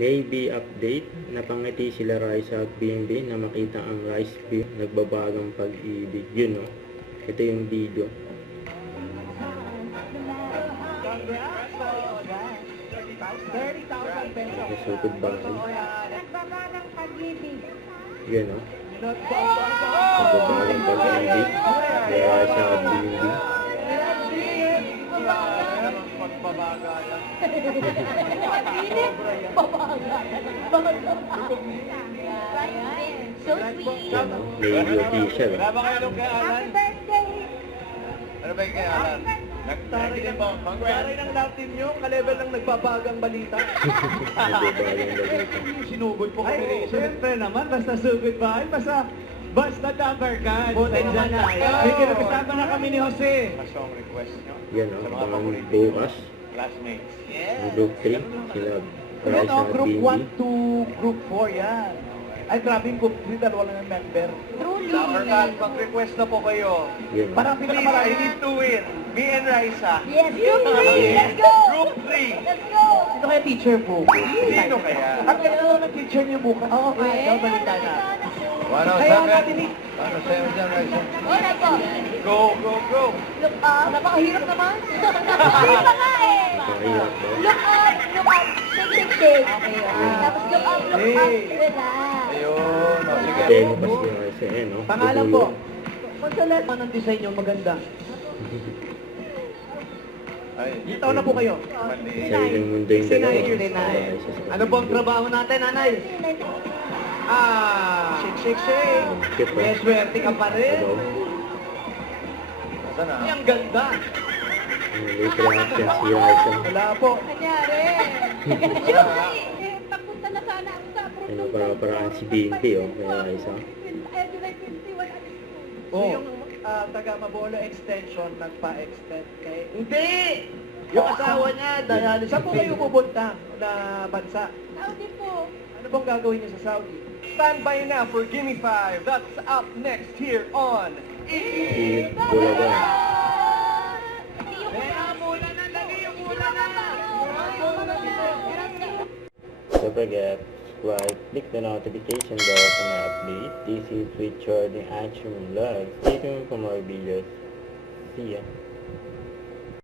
Navy update, napangiti sila Raisa at BNB na makita ang Rice View, nagbabagang pag-ibig. Yun, no? Ito yung video. Nasukod ba ito? Nagbabagang pag-ibig. Yun, no? Nagbabagang pag-ibig. Raisa at BNB. So sweet. Yan, no? Navy official. Happy birthday. Ano ba yung kay Alan? Taray ng love team nyo, ka-level ng nagbabagang balita. Nagbabagang balita. Sinugod po kami rin. Siyempre naman, basta sugod ba? Basta number card. Buti naman tayo. May kinakasama na kami ni Jose. Song request nyo. Yan, no? Pang bukas. Classmates. Ang group 3, sila Yan Raisa o, at group BNB. 1 to group 4 yan. Ay, grabe yung group 3 dahil wala ng member. Truly. Number card, mag-request na po kayo. Yan, no? Parang Please, I pinakamarami. need to win. Me and Raisa. Yes, group 3. Let's go. Group 3. Let's go. Sino kaya teacher po? Sino kaya? Ang ganda ng teacher niyo bukas. Oo, okay. Ikaw balita na. Kaya natin ni... Ano sa'yo dyan, Raisa? Okay po. Go, go, go. Look up. Napakahirap naman. Hindi pa nga eh. Napakahirap daw. Look up. Look up. Shake, shake, shake. Okay. Tapos look up. Look up. Hey. Relax. Ayun. O, sige. Demo pa si Raisa, eh, no? Pangalan po. Dugulo. Magsalat man ang design niyo maganda. Ay, Itaw na po kayo. mali. Sariling mundo yung dalawa. Sinay. Ano po ang trabaho natin, nanay? Shake, shake, shake. Cute, May swerte ka pa rin. Hello. Saan na? Ang ganda. Late reaction si Raisa. Wala po. Kanyari. Papunta na sana ako sa abroad. Ano, parang si BNB, oh, kaya Raisa. July 21 at school. Oh. Yung taga Mabola Extension nagpa-extend kay... Hindi! Yung asawa niya, dahil saan po kayo pupunta na bansa? Saudi po. Ano bang gagawin niyo sa Saudi? Stand by na for Gimme 5. That's up next here on Si Bulaga. Don't forget, subscribe, click the notification bell for my update. This is Richard, the Action Vlog. Stay tuned for more videos. See ya.